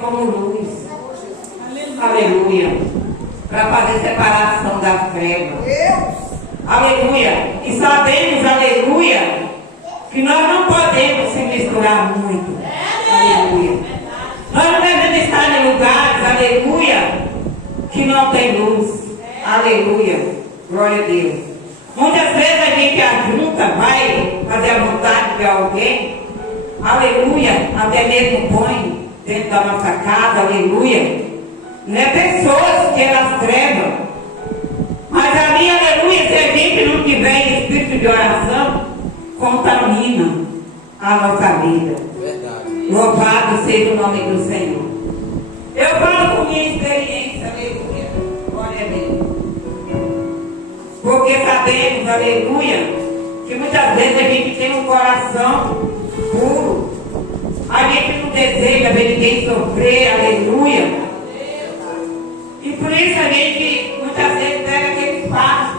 como luz. Aleluia. Para fazer separação das trevas. Aleluia. E sabemos, aleluia, que nós não podemos se misturar muito. Aleluia. Nós não devemos estar em lugares, aleluia, que não tem luz. Aleluia. Glória a Deus. Muitas vezes a gente ajunta, vai fazer a vontade de alguém. Aleluia. Até mesmo põe dentro da nossa casa, aleluia. Não é pessoas que elas trevas. Mas ali, aleluia, se a gente não tiver espírito de oração, contamina a nossa vida. Verdade. Louvado seja o nome do Senhor. Eu falo com minha experiência, aleluia. Glória a Deus. Porque sabemos, aleluia, que muitas vezes a gente tem um coração puro. A gente não deseja ver ninguém sofrer, aleluia. E por isso a gente muitas vezes pega aquele espaço,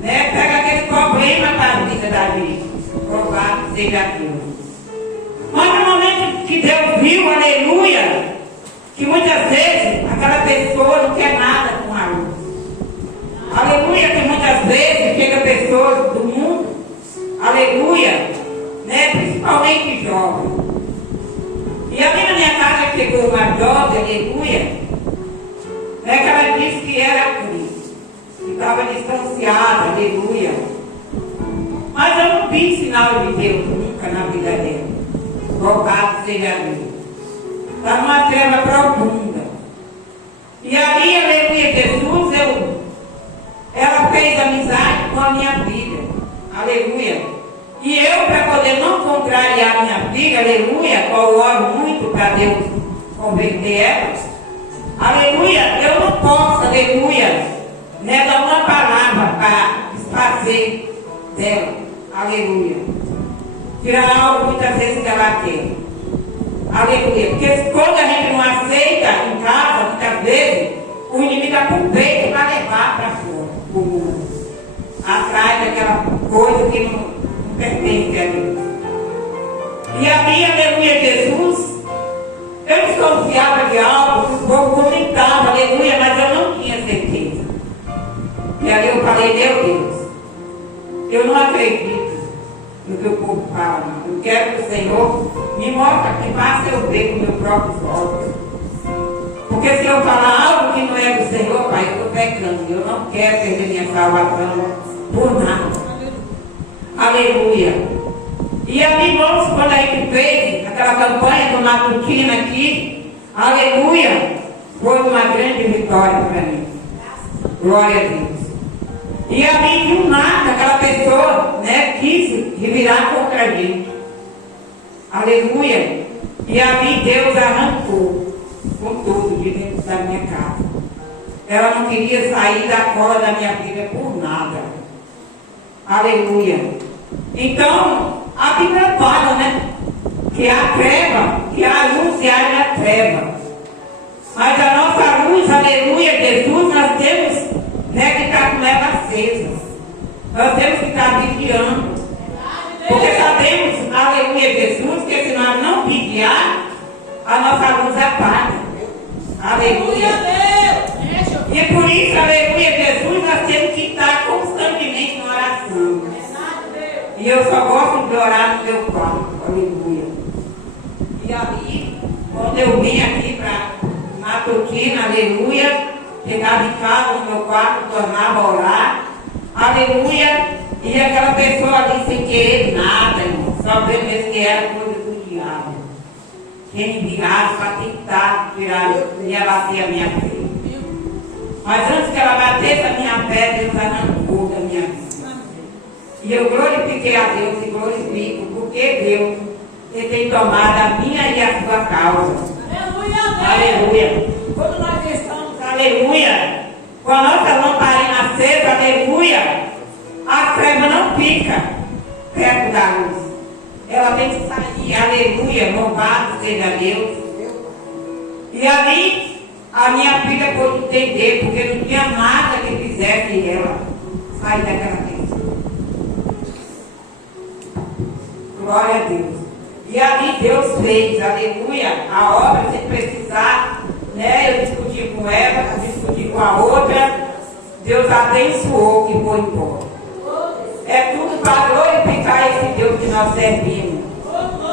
né? Pega aquele problema para a vida da gente. Louvado seja Deus. Mas no momento que Deus viu, aleluia, que muitas vezes aquela pessoa não quer nada com a luz. Aleluia, que muitas vezes chega pessoas do mundo, aleluia, né? Principalmente jovens. E ali na minha casa chegou uma jovem, aleluia, é que ela disse que era Cristo, que estava distanciada, aleluia. Mas eu não vi sinal de Deus nunca na vida dela. Louvado seja Deus. Está numa treva profunda. E ali, aleluia, Jesus, ela fez amizade com a minha filha, aleluia. E eu, para poder não contrariar a minha filha, aleluia, eu oro muito para Deus converter ela. Aleluia, eu não posso, aleluia, né, dar uma palavra para desfazer dela, aleluia. Tirar algo muitas vezes que ela quer, aleluia. Porque quando a gente não aceita em casa, muitas vezes, o inimigo aproveita para levar para fora o mundo, atrás daquela coisa que não pertence a Deus. E ali, aleluia, Jesus, eu desconfiava de algo, o povo comentava, aleluia, mas eu não tinha certeza. E aí eu falei, meu Deus, eu não acredito no que o povo fala, não. Eu quero que o Senhor me mostre, que faça eu ver com meus próprios olhos. Porque se eu falar algo que não é do Senhor, Pai, eu estou pecando. Eu não quero perder minha salvação por nada. Aleluia. E ali, irmãos, quando a gente fez aquela campanha do matutino aqui, aleluia, foi uma grande vitória para mim. Glória a Deus. E ali, de um nada, aquela pessoa, né, quis revirar contra a gente. Aleluia. E ali Deus arrancou com tudo de dentro da minha casa. Ela não queria sair da cola da minha vida por nada. Aleluia. Então, a Bíblia fala, né? Que há treva, que há luz e há na treva. Mas a nossa luz, aleluia, Jesus, nós temos, né, que estar com ela acesa. Nós temos que estar vigiando. Porque sabemos, aleluia, Jesus, que se nós não vigiar, a nossa luz apaga. Aleluia. E por isso, aleluia, Jesus, nós temos que estar constantemente em oração. E eu só gosto de orar no meu quarto. Aleluia. E ali, quando eu vim aqui para matutina, aleluia, chegava em casa no meu quarto, tornava a orar. Aleluia. E aquela pessoa ali sem querer nada, irmão. Só vendo mesmo que era coisa do diabo. Quem enviasse para tentar tirar e abater a minha fé. Mas antes que ela batesse a minha fé, Deus arrancou da minha vida. E eu glorifiquei a Deus e glorifico, porque Deus tem tomado a minha e a sua causa. Aleluia! Aleluia! Quando nós estamos, aleluia, com a nossa lamparina acesa, aleluia, a treva não fica perto da luz. Ela tem que sair, aleluia, louvado seja Deus. E ali, a minha filha pôde entender, porque não tinha nada que fizesse ela sair daquela pessoa. Glória a Deus. E ali Deus fez, aleluia, a obra sem precisar. foi embora. É tudo para glorificar esse Deus que nós servimos.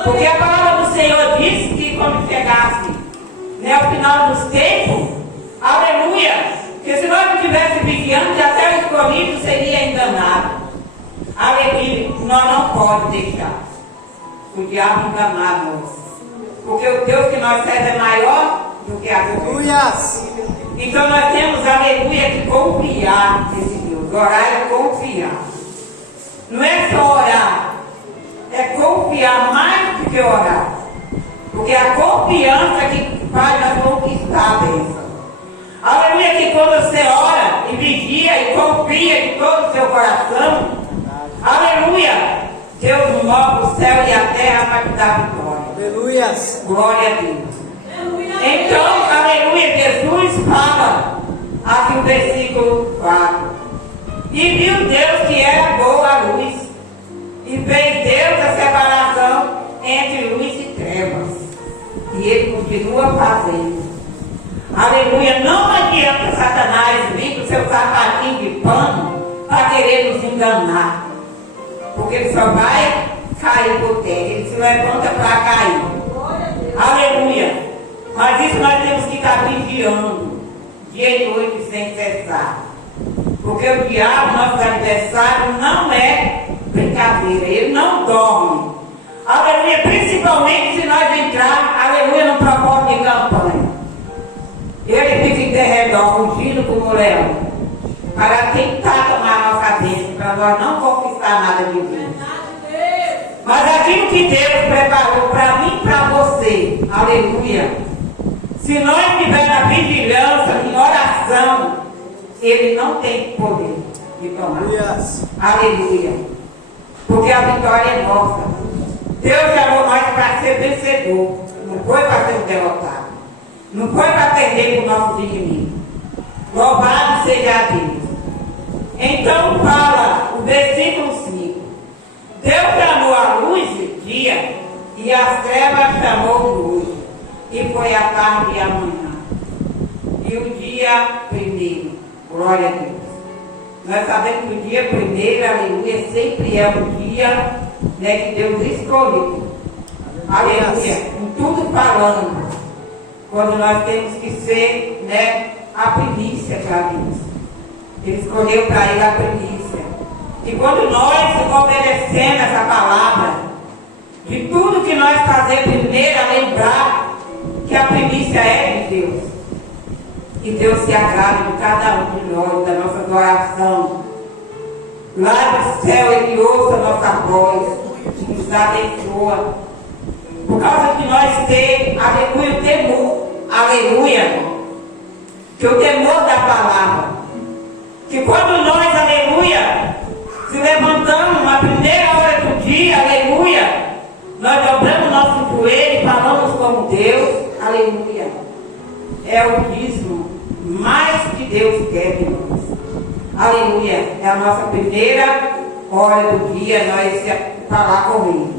Porque a palavra do Senhor diz que quando chegasse, né, ao final dos tempos, aleluia, que se nós não estivéssemos vigiando, até o escolhido seria enganado. Aleluia, nós não podemos deixar o diabo enganar nós. Porque o Deus que nós servemos é maior do que a coisa. Então nós temos, aleluia, que confiar nesse Deus. Orar é confiar. Não é só orar, é confiar mais do que orar. Porque a confiança que faz nós conquistar a bênção. Aleluia, que quando você ora e vigia e confia de todo o seu coração, aleluia, Deus move o céu e a terra para te dar vitória. Aleluia. Glória a Deus. Então, aleluia, Jesus fala aqui no versículo 4. E viu Deus que era boa a luz, e fez Deus a separação entre luz e trevas. E Ele continua fazendo. Aleluia, não adianta Satanás vir com seu sapatinho de pano para querer nos enganar. Porque ele só vai cair por terra, ele se levanta para cair. Aleluia. Mas isso nós temos que estar vigiando, dia e noite sem cessar. Porque o diabo, nosso adversário, não é brincadeira, ele não dorme. Aleluia, principalmente se nós entrar, aleluia, no propósito de campanha. Ele fica em derredor, fugindo como leão, para tentar tomar a nossa bênção, para nós não conquistar nada de Deus. Mas aquilo que Deus preparou para mim e para você, aleluia, se nós estivermos na vigilância, em oração, Ele não tem poder de tomar. Aleluia. Porque a vitória é nossa. Deus chamou nós para ser vencedor. Não foi para ser derrotado. Não foi para perder para o nosso inimigo. Louvado seja Deus. Então fala o versículo 5. Deus chamou a luz dia e as trevas chamou luz. E foi a tarde e a manhã. E o dia primeiro. Glória a Deus. Nós sabemos que o dia primeiro, aleluia, sempre é o dia, né, que Deus escolheu. Aleluia. Em tudo falando. Quando nós temos que ser, né, a primícia para Deus. Ele escolheu para Ele a primícia. E quando nós obedecemos essa palavra, de tudo que nós fazemos primeiro, a lembrar que a primícia é de Deus. E Deus se agrada de cada um de nós, da nossa oração. Lá do céu Ele ouça a nossa voz, e nos abençoa. Por causa que nós temos, aleluia, o temor, aleluia, que o temor da palavra. Que quando nós, aleluia, se levantamos na primeira hora do dia, aleluia, nós dobramos nosso joelho e falamos com Deus, aleluia. É o dízimo mais que Deus quer de nós. Aleluia. É a nossa primeira hora do dia, nós falar com Ele.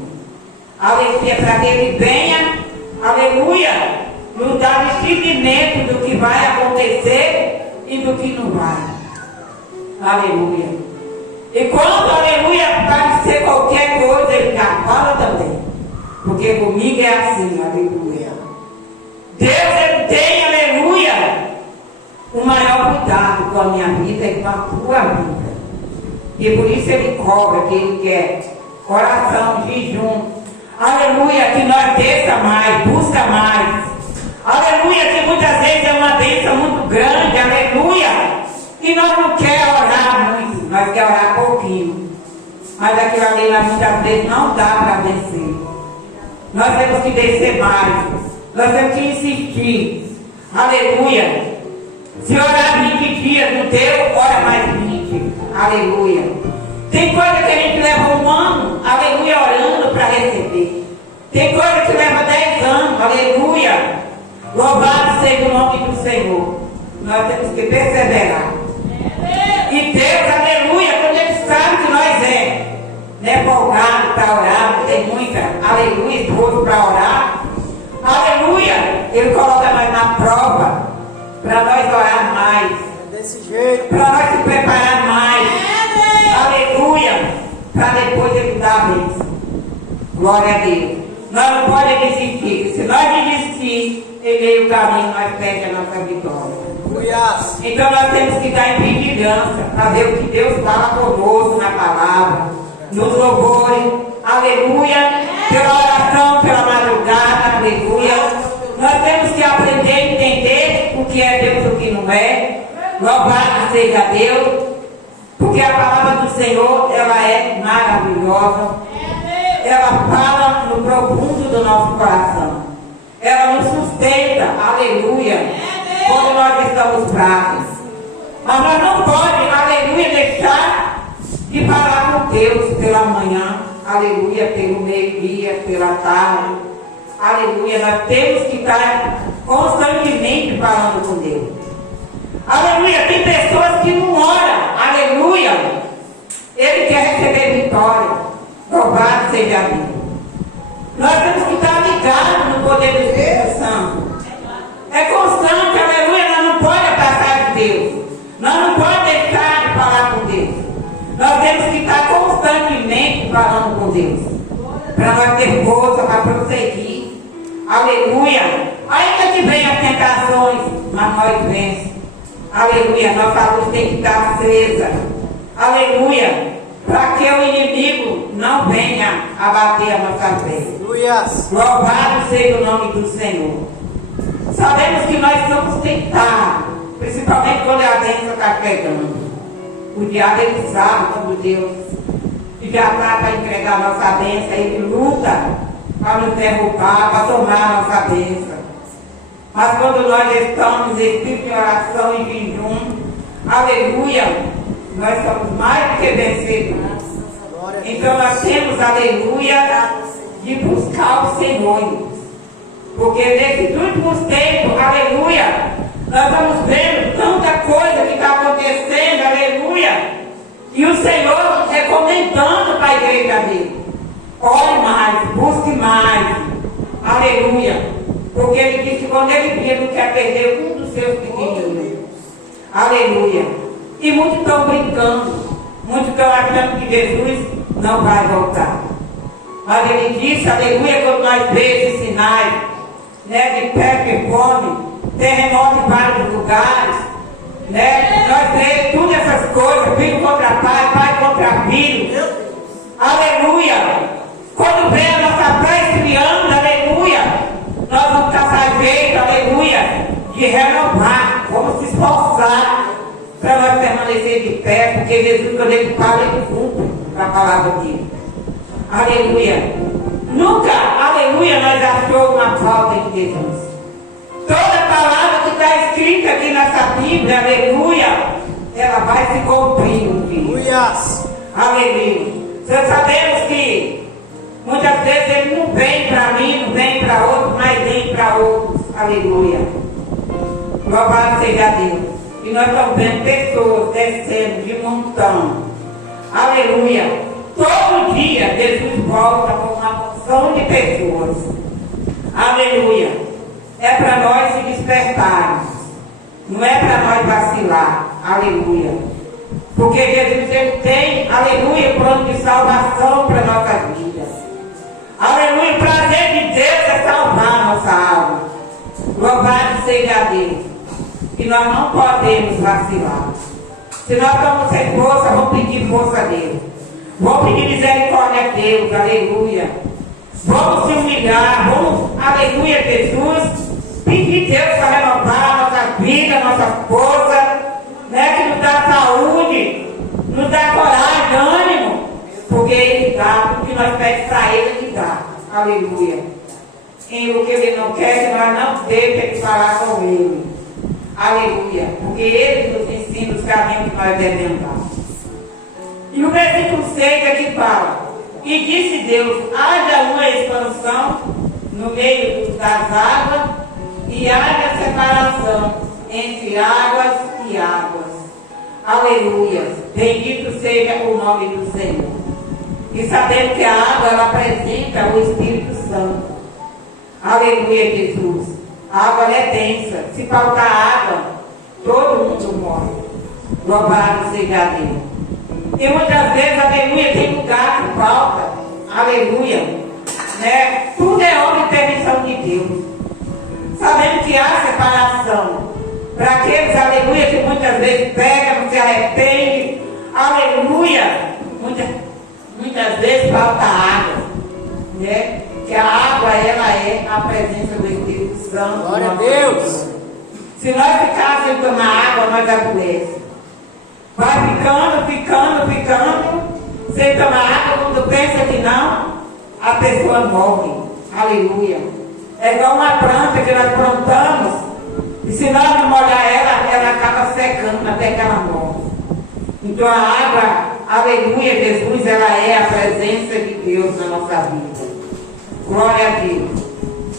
Aleluia. Para que Ele venha, aleluia, nos dar discernimento do que vai acontecer e do que não vai. Aleluia. E quando, aleluia, aparecer qualquer coisa, Ele já fala também. Porque comigo é assim, aleluia. Deus, Ele tem, aleluia, o maior cuidado com a minha vida e com a tua vida. E por isso Ele cobra que Ele quer oração, jejum. Aleluia, que nós desça mais, busca mais. Aleluia, que muitas vezes é uma bênção muito grande, aleluia. E nós não queremos orar muito, nós queremos orar pouquinho. Mas aquilo ali muitas vezes não dá para vencer. Nós temos que descer mais. Nós temos que insistir. Aleluia. Se orar 20 dias não deu, ora mais 20. Aleluia. Tem coisa que a gente leva um ano, aleluia, orando para receber. Tem coisa que leva 10 anos, aleluia. Louvado seja o nome do Senhor. Nós temos que perseverar. E Deus, aleluia, quando Ele sabe que nós né, folgado para orar, não tem muita, aleluia, esforço para orar. Aleluia, Ele coloca nós na prova para nós orar mais. Desse jeito. Para nós se preparar mais. aleluia, para depois ele dar a bênção. Glória a Deus. Nós não podemos desistir. Se nós desistir, em meio do caminho, nós perdemos a nossa vitória. Então nós temos que estar em vigilância para ver o que Deus fala conosco na palavra, nos louvores, aleluia, pela oração, pela madrugada, aleluia. Nós temos que aprender a entender o que é Deus e o que não é. Louvado seja Deus, porque a palavra do Senhor, ela é maravilhosa. Ela fala no profundo do nosso coração. Ela nos sustenta, aleluia, quando nós estamos fracos. Mas nós não podemos, aleluia, deixar de falar com Deus pela manhã, aleluia, pelo meio-dia, pela tarde, aleluia. Nós temos que estar constantemente falando com Deus. Aleluia, tem pessoas que não oram, aleluia. Ele quer receber vitória. Louvado seja Deus. Nós temos que estar ligados no poder do Espírito Santo. É constante, aleluia. Nós não podemos afastar de Deus. Nós não podemos deixar de falar com Deus. Nós temos que estar constantemente falando com Deus. Para nós ter força para prosseguir. Aleluia. Ainda que venham as tentações, mas nós vencemos. Aleluia. Nossa luz tem que estar acesa. Aleluia. Para que o inimigo não venha abater a nossa fé. Louvado seja o nome do Senhor. Sabemos que nós somos tentados, principalmente quando a bênção está chegando. O diabo, ele sabe quando Deus já está para entregar a nossa bênção, ele luta para nos derrubar, para tomar a nossa bênção. Mas quando nós estamos em espírito de oração e jejum, aleluia, nós somos mais do que vencedores. Então nós temos, aleluia, de buscar o Senhor. Porque nesses últimos tempos, aleluia, nós estamos vendo tanta coisa que está acontecendo, aleluia. E o Senhor recomendando para a igreja dele. Ore mais, busque mais, aleluia. Porque ele disse que quando ele via, não quer perder um dos seus pequeninos. Aleluia. E muitos estão brincando, muitos estão achando que Jesus não vai voltar. Mas ele disse, aleluia, quando nós vemos esses sinais, né, de peste e fome, terremoto em vários lugares, né, nós vemos todas essas coisas, filho contra pai, pai contra filho, aleluia. Quando vem a nossa fé esfriando, aleluia, nós vamos caçar jeito, aleluia, de renovar, vamos se esforçar para nós permanecer de pé, porque Jesus, quando ele fala, ele cumpre a palavra dele. Aleluia. Nunca, aleluia, nós achamos uma falta de Jesus. Toda palavra que está escrita aqui nessa Bíblia, aleluia, ela vai se cumprir, filho. Aleluia. Nós sabemos que muitas vezes ele não vem para mim, não vem para outro, mas vem para outros. Aleluia. Louvado seja Deus. E nós estamos vendo pessoas descendo de montão. Aleluia. Todo dia Jesus volta com uma porção de pessoas. Aleluia. É para nós se despertarmos. Não é para nós vacilar. Aleluia. Porque Jesus ele tem, aleluia, plano de salvação para nossas vidas. Aleluia. O prazer de Deus é salvar a nossa alma. Louvado seja Deus. E nós não podemos vacilar. Se nós estamos sem força, vamos pedir força a Deus. Vamos pedir misericórdia a Deus, aleluia. Vamos se humilhar, vamos, aleluia, Jesus, pedir Deus para renovar a nossa vida, a nossa força, né, que nos dá saúde, nos dá coragem, ânimo, porque Ele dá, porque nós pedimos para Ele, Ele dá, aleluia. E o que Ele não quer, que nós não deixemos de falar com Ele, aleluia, porque Ele nos ensina os caminhos que nós devemos dar. E o versículo 6 aqui fala: e disse Deus, haja uma expansão no meio das águas, e haja separação entre águas e águas. Aleluia. Bendito seja o nome do Senhor. E sabemos que a água, ela apresenta o Espírito Santo. Aleluia, Jesus. A água é densa. Se faltar água, todo mundo morre. Louvado seja Deus. E muitas vezes, aleluia, tem lugar que falta. Aleluia. Né? Tudo é obra e permissão de Deus. Sabemos que há separação. Para aqueles, aleluia, que muitas vezes pegam, não se arrepende. Aleluia. Muitas vezes falta água. Né? Que a água, ela é a presença do Espírito Santo. Glória a Deus. Se nós ficarmos sem tomar água, nós adoecemos. Vai ficando, sem tomar água, quando pensa que não, a pessoa morre. Aleluia. É igual uma planta que nós plantamos, e se nós não molhar ela acaba secando até que ela morre. Então a água, aleluia, Jesus, ela é a presença de Deus na nossa vida. Glória a Deus.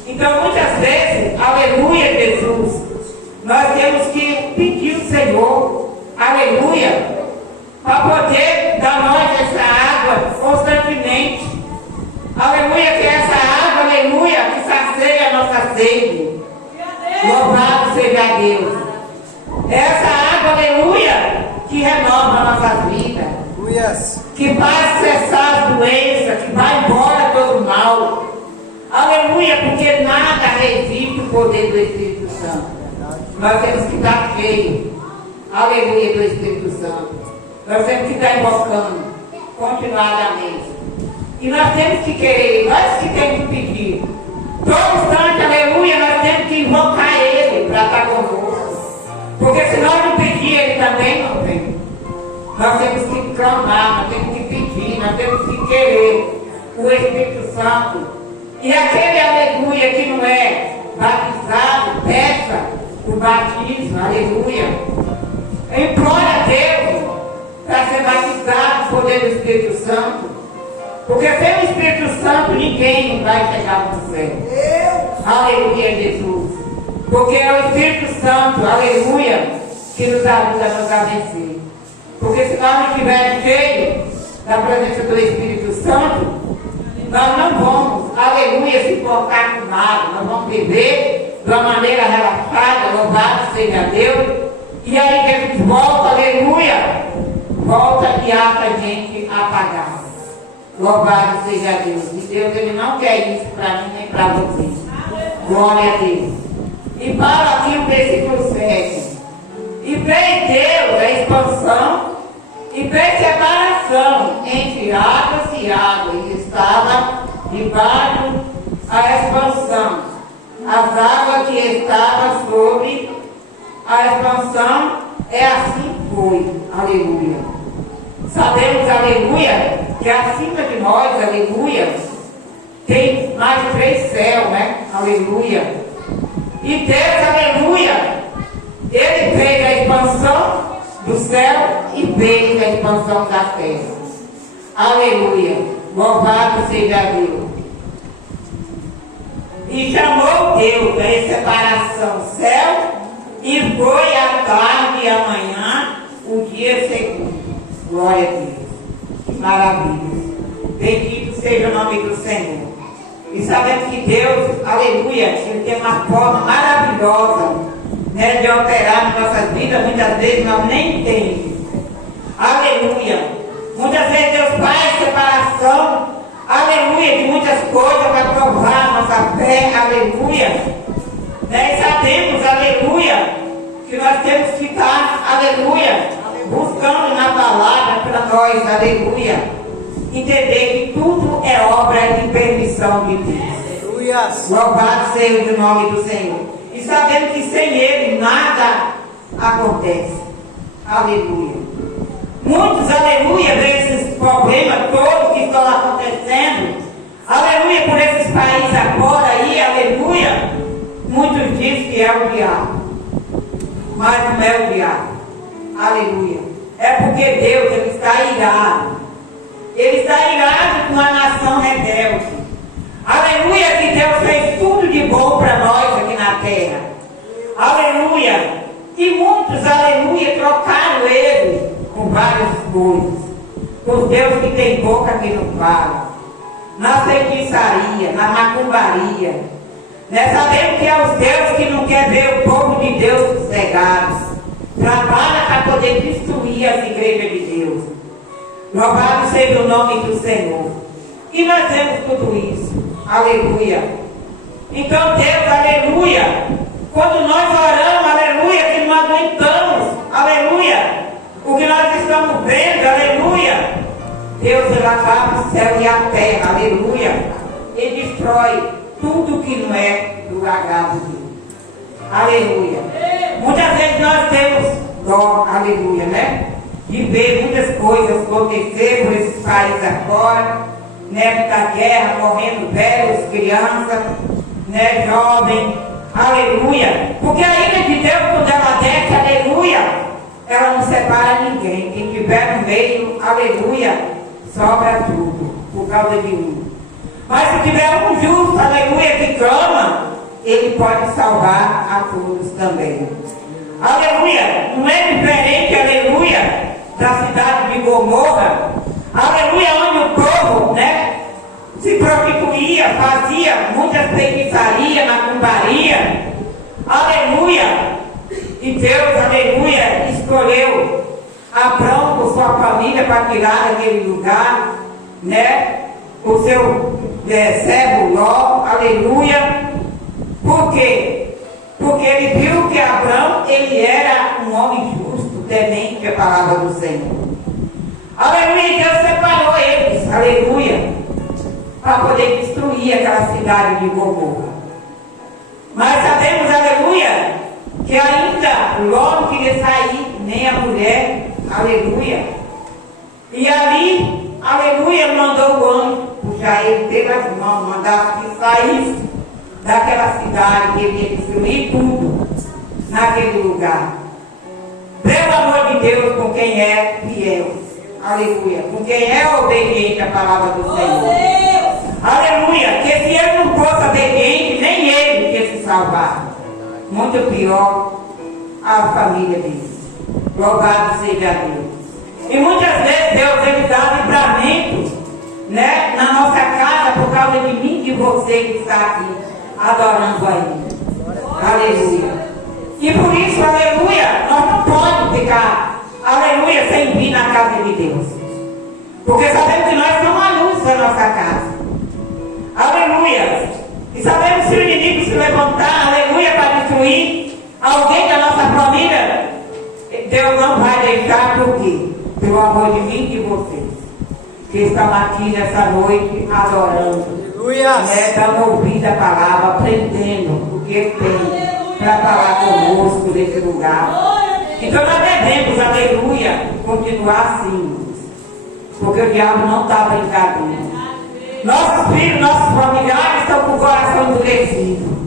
Então muitas vezes, aleluia, Jesus, nós temos que pedir ao Senhor, aleluia, para poder dar nós essa água constantemente. Aleluia, que essa água, aleluia, que sacia a nossa sede. Louvado seja Deus. Essa água, aleluia, que renova a nossa vida. Que faz cessar as doenças, que vai embora todo o mal. Aleluia, porque nada resiste o poder do Espírito Santo. Nós temos que estar cheios. Aleluia, do Espírito Santo. Nós temos que estar invocando continuadamente. E nós temos que querer, nós que temos que pedir. Todo instante, aleluia, nós temos que invocar Ele para estar conosco. Porque se nós não pedir, Ele também não vem. Nós temos que clamar, nós temos que pedir, nós temos que querer o Espírito Santo. E aquele, aleluia, que não é batizado, peça o batismo, aleluia. Implora a Deus para ser batizado no poder do Espírito Santo. Porque sem o Espírito Santo ninguém vai chegar no céu. Aleluia, Jesus. Porque é o Espírito Santo, aleluia, que nos ajuda a vencer. Porque se nós não estivermos cheios da presença do Espírito Santo, nós não vamos, aleluia, se portar com nada. Nós vamos viver de uma maneira relaxada, louvado seja Deus. E aí Jesus volta, aleluia, volta e acha a gente apagada. Louvado seja Deus. E Deus, Ele não quer isso para mim nem para você. Glória a Deus. E fala aqui o versículo 7. E fez Deus a expansão e fez separação entre águas e águas. E estava debaixo a expansão. As águas que estavam sobre a expansão, é assim foi. Aleluia. Sabemos, aleluia, que acima de nós, aleluia, tem mais de 3 céus, né? Aleluia. E Deus, aleluia, Ele fez a expansão do céu e fez a expansão da terra. Aleluia. Louvado seja Deus. E chamou Deus a separação céu e foi a tarde e a manhã o dia segundo. Glória a Deus. Que maravilha. Bendito seja o nome do Senhor. E sabemos que Deus, aleluia, Ele tem uma forma maravilhosa, né, de operar nas nossas vidas. Muitas vezes nós nem entendemos. Aleluia. Muitas vezes Deus faz separação, aleluia, de muitas coisas para provar a nossa fé. Aleluia. Né, e sabemos, aleluia, que nós temos que estar, aleluia, buscando na palavra para nós, aleluia, entender que tudo é obra de permissão de Deus. Louvado seja o nome do Senhor. E sabendo que sem Ele nada acontece. Aleluia. Muitos, aleluia, desses problemas todos que estão acontecendo, aleluia, por esses países agora aí, aleluia, muitos dizem que é o diabo. Mas não é o diabo. Aleluia. É porque Deus, Ele está irado. Ele está irado com a nação rebelde. Aleluia, que Deus fez tudo de bom para nós aqui na terra. Aleluia. E muitos, aleluia, trocaram Ele com várias coisas. Os deuses que tem boca que não fala. Na feitiçaria, na macumbaria. Sabemos que é os deuses que não querem ver o povo de Deus sossegados. Trabalha para poder destruir as igrejas de Deus. Louvado seja o nome do Senhor. E nós temos tudo isso. Aleluia. Então, Deus, aleluia. Quando nós oramos, aleluia, que nós aguentamos, aleluia. O que nós estamos vendo, aleluia. Deus, ele acaba o céu e a terra, aleluia. Ele destrói tudo que não é do agrado dele. Aleluia. Muitas vezes nós temos dó, aleluia, né? De ver muitas coisas acontecer por esses países agora, né? Da guerra, morrendo velhos, crianças, né? Jovens, aleluia. Porque a ira de Deus, quando ela desce, aleluia, ela não separa ninguém. Quem estiver no meio, aleluia, sobra tudo, por causa de um. Mas se tiver um justo, aleluia, que clama, ele pode salvar a todos também. Aleluia, não é diferente, aleluia, da cidade de Gomorra, aleluia, onde o povo, né, se prostituía, fazia muitas feitiçarias, macumbaria, aleluia, e Deus, aleluia, escolheu Abrão com sua família para tirar daquele lugar, né, o seu servo Ló, aleluia. Por quê? Porque ele viu que Abrão, ele era um homem justo, temente a palavra do Senhor. Aleluia, e Deus separou eles, aleluia, para poder destruir aquela cidade de Gomorra. Mas sabemos, aleluia, que ainda Ló não queria sair, nem a mulher, aleluia. E ali, aleluia, ele mandou o anjo puxar ele pelas mãos, mandar que saísse daquela cidade, que ele ia destruir tudo naquele lugar. Pelo amor de Deus, com quem é fiel, aleluia, com quem é obediente à palavra do Senhor, aleluia, que se ele não fosse obediente, nem ele ia se salvar, muito pior a família dele. Louvado seja Deus. E muitas vezes Deus, ele dá livramento, né, na nossa casa, por causa de mim e de você que está aqui adorando a Ele. Aleluia. E por isso, aleluia, nós não podemos ficar, aleluia, sem vir na casa de Deus. Porque sabemos que nós somos a luz da nossa casa. Aleluia. E sabemos que se o inimigo se levantar, aleluia, para destruir alguém da nossa família, Deus não vai deixar, por quê? Pelo amor de mim e de vocês, que estão aqui nessa noite adorando. Né, dando ouvido à palavra, aprendendo o que Ele tem para falar conosco nesse lugar. Então nós devemos, aleluia, continuar assim, porque o diabo não está brincadeira. Nossos filhos, nossos familiares estão com o coração endurecido.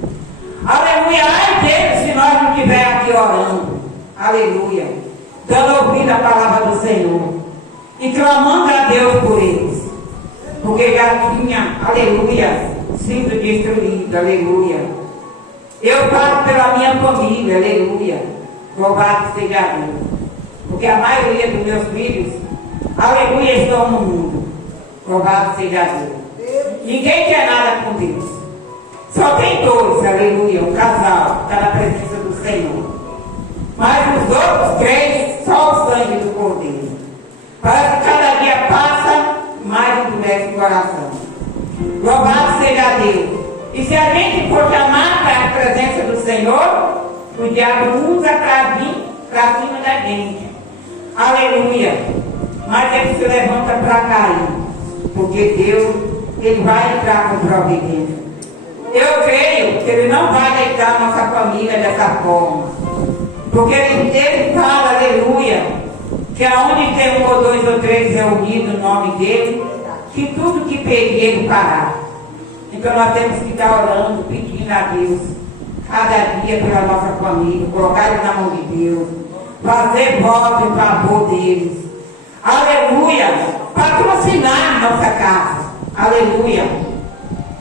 Aleluia, ai deles se nós não estivermos aqui orando, aleluia, dando ouvido à palavra do Senhor e clamando a Deus por eles. Porque já tinha, aleluia, sido destruído, aleluia. Eu falo pela minha família, aleluia. Louvado seja Deus. Porque a maioria dos meus filhos, aleluia, estão no mundo. Louvado seja Deus. Ninguém quer nada com Deus. Só tem dois, aleluia, um casal, que está na presença do Senhor. Mas os outros três, só o sangue do Cordeiro. Parece que cada dia passa, mais endurece o coração. Louvado seja Deus. E se a gente for chamar para a presença do Senhor, o diabo usa para vir para cima da gente. Aleluia. Mas ele se levanta para cair. Porque Deus, ele vai entrar com providência. Eu creio que ele não vai deixar a nossa família dessa forma. Porque ele fala, aleluia, que aonde tem um ou dois ou três reunidos no nome dele, que tudo que pedir ele fará. Então nós temos que estar orando, pedindo a Deus, cada dia pela nossa família, colocar ele na mão de Deus, fazer voto em favor deles. Aleluia! Patrocinar nossa casa. Aleluia!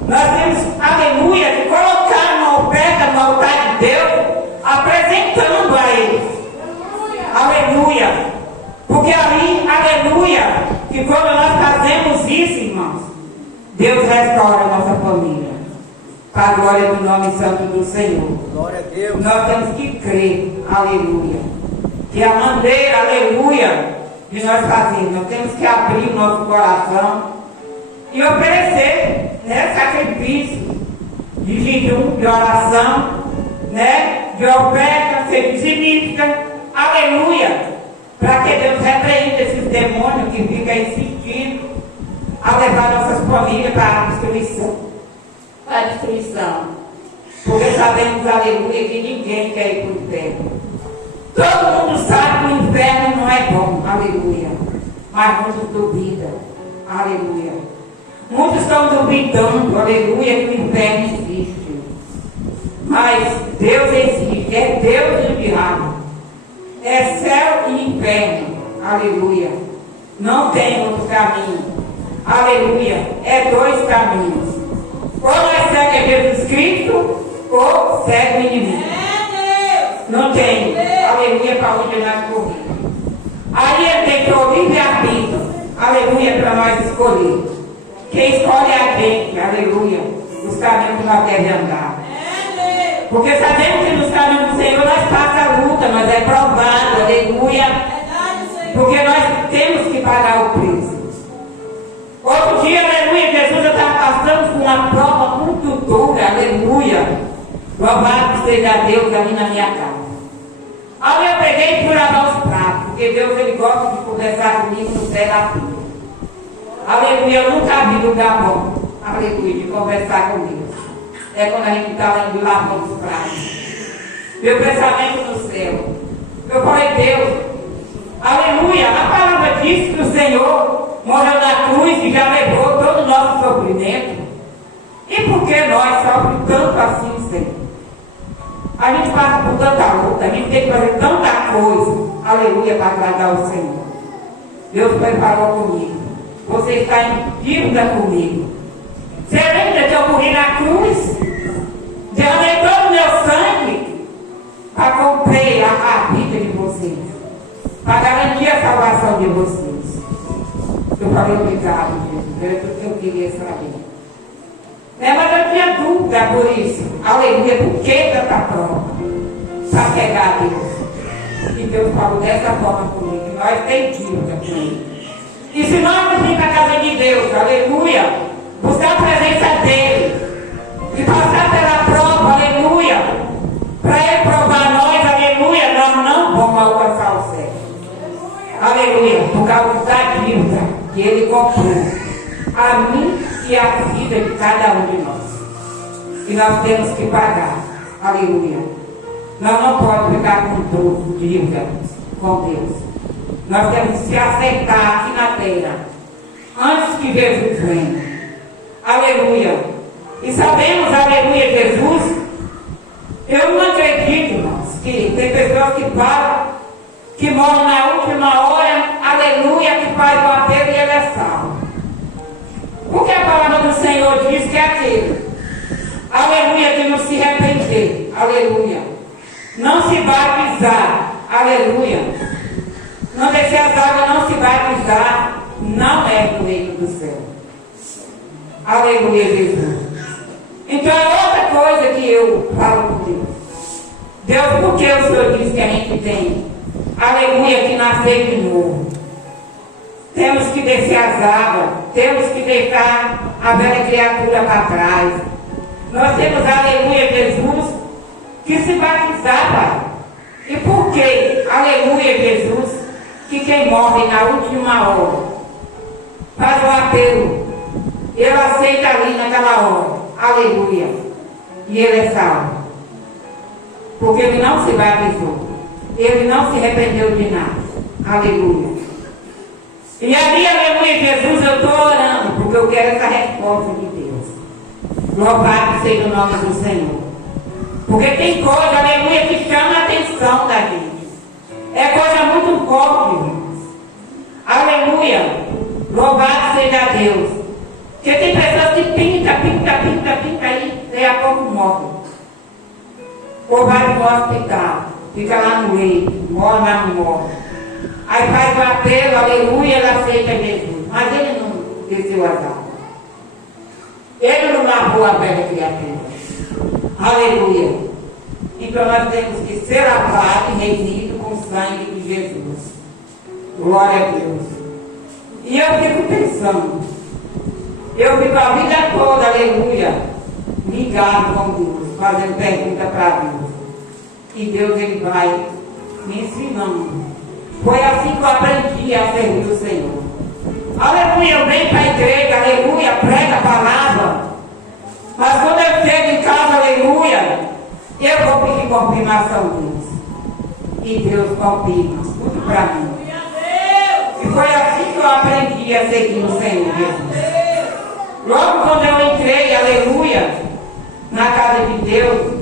Nós temos, aleluia, que colocar uma oferta no altar de Deus, apresentando a eles. Aleluia! Porque ali, aleluia, que quando nós fazemos isso, irmãos, Deus restaura a nossa família. Para a glória do nome santo do Senhor. Glória a Deus. Nós temos que crer, aleluia, que a maneira, aleluia, de nós fazermos. Nós temos que abrir o nosso coração e oferecer, né, sacrifício de jejum, de oração, né, de oferta, ser dizimista, aleluia, para que Deus repreenda esses demônios que ficam insistindo a levar nossas famílias para a destruição. Para a destruição. Porque sabemos, aleluia, que ninguém quer ir para o inferno. Todo mundo sabe que o inferno não é bom, aleluia. Mas muitos duvidam, aleluia. Muitos estão duvidando, aleluia, que o inferno existe. Mas Deus existe, é Deus e o diabo. É céu e inferno, aleluia. Não tem outro caminho, aleluia. É dois caminhos. Ou nós seguimos Jesus Cristo, ou segue o inimigo. Não tem, aleluia, para onde nós corremos. Aí ele deixou o livre-arbítrio, aleluia, para nós escolher. Quem escolhe é a gente, aleluia, os caminhos que nós devemos andar. Porque sabemos que nos caminhos do Senhor nós passamos a luta, mas é provado, aleluia. Porque nós temos que pagar o preço. Outro dia, aleluia, Jesus estava passando por uma prova muito dura, aleluia. Louvado seja Deus ali na minha casa. Aí eu peguei e fui lavar os pratos, porque Deus ele gosta de conversar comigo no céu da vida. Aleluia, eu nunca vi lugar bom, aleluia, de conversar comigo. É quando a gente está indo lavando os pratos. Meu pensamento no céu. Eu falei, Deus, aleluia, a palavra diz que o Senhor morreu na cruz e já levou todo o nosso sofrimento. E por que nós sofremos tanto assim, Senhor? A gente passa por tanta luta, a gente tem que fazer tanta coisa, aleluia, para agradar o Senhor. Deus falou comigo. Você está em dívida comigo. Você lembra que eu morri na cruz? Derramei todo o meu sangue para comprar a vida de vocês, para garantir a salvação de vocês. Eu falei, obrigado, Jesus. Era tudo que eu queria saber. Mas eu tinha dúvida por isso. Aleluia, por que tanta prova? Para pegar Deus. E Deus falou dessa forma comigo. Nós temos dívida com Ele. E se nós não virmos para a casa de Deus, aleluia, buscar a presença dEle, e passar pela prova, aleluia, para Ele provar nós, aleluia, nós não vamos alcançar o céu. Aleluia, por causa da dívida que Ele comprou, a mim e a vida de cada um de nós. E nós temos que pagar, aleluia. Nós não podemos ficar com dor, dívida com Deus. Nós temos que se acertar aqui na terra, antes que Jesus venha. Aleluia. E sabemos, aleluia, Jesus, eu não acredito, irmãos, que tem pessoas que falam, que morrem na última hora, aleluia, que faz o apelo e ele é salvo. Porque a palavra do Senhor diz que é aquele, aleluia, que não se arrepender, aleluia, não se batizar, aleluia, não deixar as águas, não se batizar, não é do reino do céu. Aleluia, Jesus. Então é outra coisa que eu falo com Deus. Deus, por que o Senhor diz que a gente tem, aleluia, que nascer de novo? Temos que descer as águas, temos que deixar a velha criatura para trás. Nós temos, aleluia, Jesus, que se batizar, Pai. E por que, aleluia, Jesus, que quem morre na última hora faz o apelo, ele aceita ali naquela hora, aleluia, e ele é salvo, porque ele não se batizou, ele não se arrependeu de nada, aleluia. E ali, aleluia, Jesus, eu estou orando, porque eu quero essa resposta de Deus. Louvado seja o nome do Senhor. Porque tem coisa, aleluia, que chama a atenção da gente. É coisa muito forte, irmãos. Aleluia. Louvado seja Deus. Porque tem pessoas que pinta e daqui a pouco morre. Ou vai no hospital, fica lá no leito, morre, mas não morre. Aí faz o apelo, aleluia, ele aceita Jesus. Mas ele não desceu as águas. Ele não lavou a velha criatura. Aleluia. Então nós temos que ser lavados e remidos com o sangue de Jesus. Glória a Deus. E eu fico pensando, eu fico a vida toda, aleluia, ligado com Deus, fazendo pergunta para Deus. E Deus, Ele vai me ensinando. Foi assim que eu aprendi a servir o Senhor. Aleluia, eu venho para a igreja, aleluia, prega a palavra. Mas quando eu chego em casa, aleluia, eu vou pedir confirmação a Deus. E Deus confirma tudo para mim. E foi assim que eu aprendi a seguir o Senhor Jesus. Logo quando eu entrei, aleluia, na casa de Deus,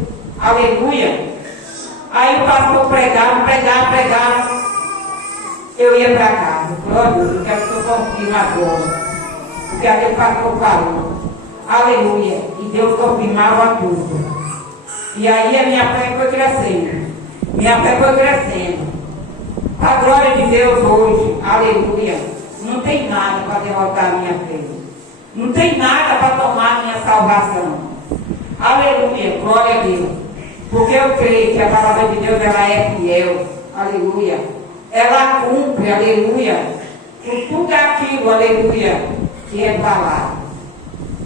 aleluia, aí o pastor pregava, eu ia para casa. Glória a Deus, eu quero que eu confirme agora. Porque aquele pastor falou, aleluia, e Deus confirmava tudo. E aí a minha fé foi crescendo. A glória de Deus hoje, aleluia, não tem nada para derrotar a minha fé. Não tem nada para tomar a minha salvação. Aleluia, glória a Deus. Porque eu creio que a palavra de Deus, ela é fiel. Aleluia. Ela cumpre, aleluia, com tudo aquilo, aleluia, que é falado.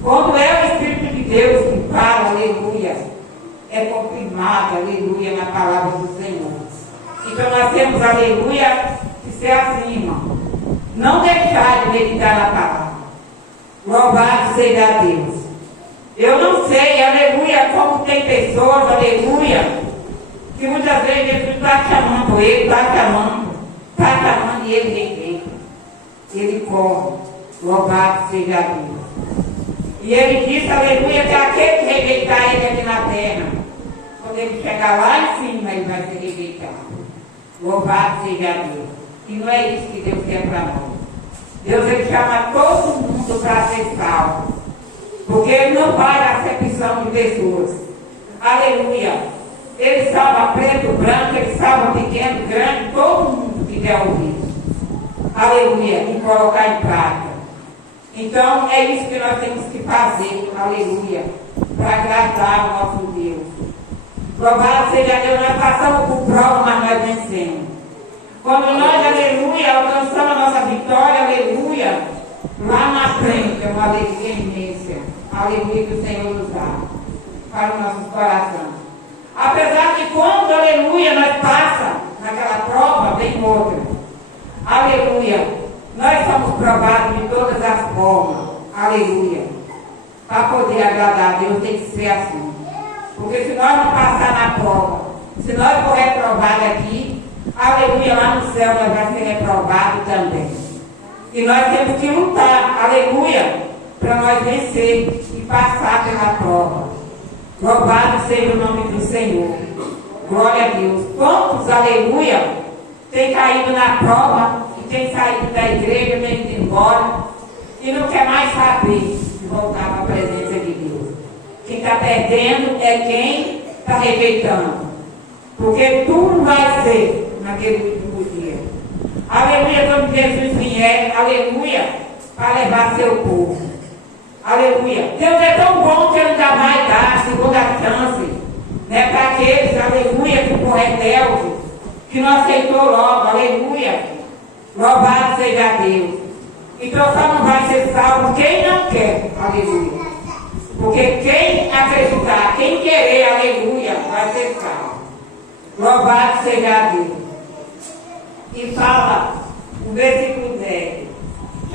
Quando é o Espírito de Deus que fala, aleluia, é confirmado, aleluia, na palavra do Senhor. Então nós temos, aleluia, que ser assim, irmão. Não deixar de meditar na palavra. Louvado seja Deus. Eu não sei, aleluia, como tem pessoas, aleluia, que muitas vezes Jesus está chamando ele, está chamando e ele rejeita. Ele corre. Louvado seja Deus. E ele disse, aleluia, que aquele que rejeitar ele aqui na terra, quando ele chegar lá em cima, ele vai ser rejeitado. Louvado seja Deus. E não é isso que Deus quer para nós. Deus, ele chama todo mundo para ser salvo. Porque ele não faz acepção de pessoas. Aleluia. Ele salva preto, branco, ele salva pequeno, grande, todo mundo que der ouvido. Aleluia. E colocar em prática. Então, é isso que nós temos que fazer. Aleluia. Para agradar o nosso Deus. Louvado seja Deus, nós passamos por prova, mas nós vencemos. Quando nós, aleluia, alcançamos a nossa vitória, aleluia, lá na frente é uma alegria imensa. Aleluia que o Senhor nos dá para os nossos corações. Apesar que quando, aleluia, nós passamos naquela prova, vem outra. Aleluia. Nós somos provados de todas as formas. Aleluia. Para poder agradar a Deus tem que ser assim. Porque se nós não passar na prova, se nós for reprovado aqui, aleluia, lá no céu nós vamos ser reprovados também. E nós temos que lutar, aleluia, para nós vencer e passar pela prova. Louvado seja o nome do Senhor. Glória a Deus. Quantos, aleluia, tem caído na prova e tem saído da igreja, tem ido embora e não quer mais saber de voltar para a presença de Deus. Quem está perdendo é quem está rejeitando. Porque tudo vai ser naquele último dia. Aleluia, quando Jesus vier, aleluia, para levar seu povo. Aleluia. Deus é tão bom que Ele ainda vai dar a segunda chance, né, para aqueles, aleluia, que foram rebeldes, que não aceitou logo, aleluia. Louvado seja Deus. Então só não vai ser salvo quem não quer, aleluia. Porque quem acreditar, quem querer, aleluia, vai ser salvo. Louvado seja Deus. E fala, no versículo 10.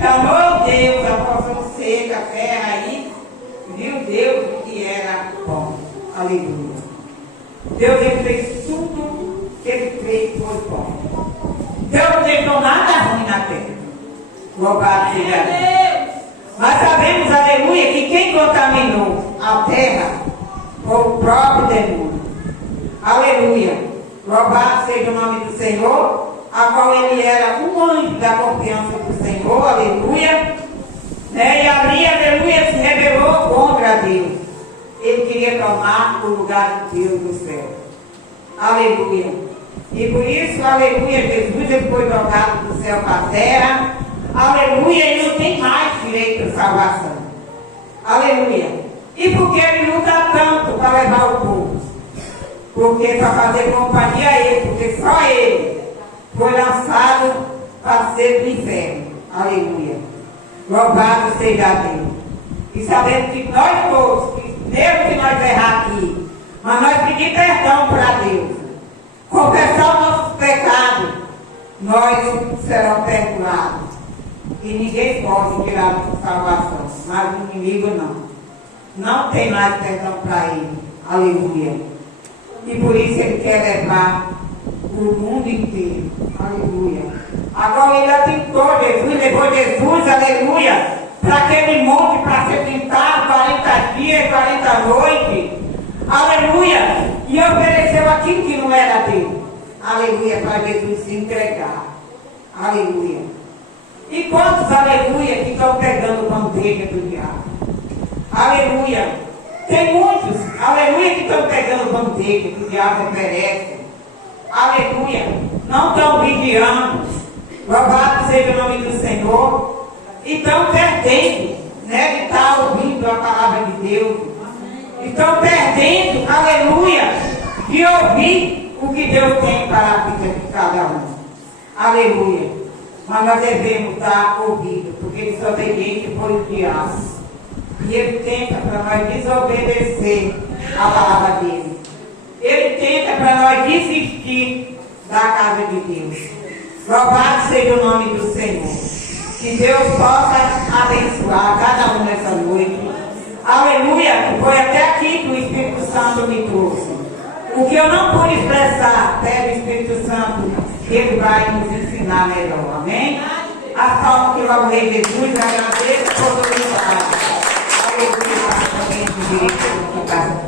Chamou Deus a porção seca, a terra aí, viu Deus que era bom. Aleluia. Deus, Ele fez tudo que Ele fez foi bom. Deus não deixou nada ruim na terra. Louvado seja Deus. Mas sabemos, aleluia, que quem contaminou a terra foi o próprio demônio. Aleluia. Louvado seja o nome do Senhor, a qual ele era um anjo da confiança do Senhor, aleluia. Né? E ali, aleluia, se rebelou contra Deus. Ele queria tomar o lugar de Deus no céu. Aleluia. E por isso, aleluia, Jesus ele foi jogado do céu para a terra. Aleluia, ele não tem mais direito à salvação. Aleluia. E por que ele luta tanto para levar o povo? Porque para fazer companhia a ele, porque só ele foi lançado parceiro do inferno. Aleluia. Louvado seja Deus. E sabemos que nós todos, que mesmo que nós errar aqui, mas nós pedir perdão para Deus, confessar os nossos pecados, nós seremos perdoados. E ninguém pode tirar nossa salvação, mas o inimigo não. Não tem mais perdão para ele. Aleluia. E por isso ele quer levar o mundo inteiro. Aleluia. Agora ele atentou Jesus, levou Jesus, aleluia, para aquele monte, para ser pintado 40 dias, 40 noites. Aleluia. E ofereceu aquilo que não era dele. Aleluia, para Jesus se entregar. Aleluia. E quantos, aleluia, que estão pegando bandeja do diabo? Aleluia. Tem muitos, aleluia, que estão pegando bandeja que o diabo oferece. Aleluia. Não estão vigiando. Louvado seja o nome do Senhor. E estão perdendo, né? De estar ouvindo a palavra de Deus. Estão perdendo, aleluia, de ouvir o que Deus tem para a vida de cada um. Aleluia. Mas nós devemos dar ouvido, porque desobediente foi o diabo. E ele tenta para nós desobedecer a palavra dele. Ele tenta para nós desistir da casa de Deus. Louvado seja o nome do Senhor. Que Deus possa abençoar cada um nessa noite. Aleluia, que foi até aqui que o Espírito Santo me trouxe. O que eu não pude expressar, pede o Espírito Santo, que ele vai nos ensinar melhor. Amém? A salva que logo Rei Jesus, agradeço por todo o lugar. Aleluia, para também direito.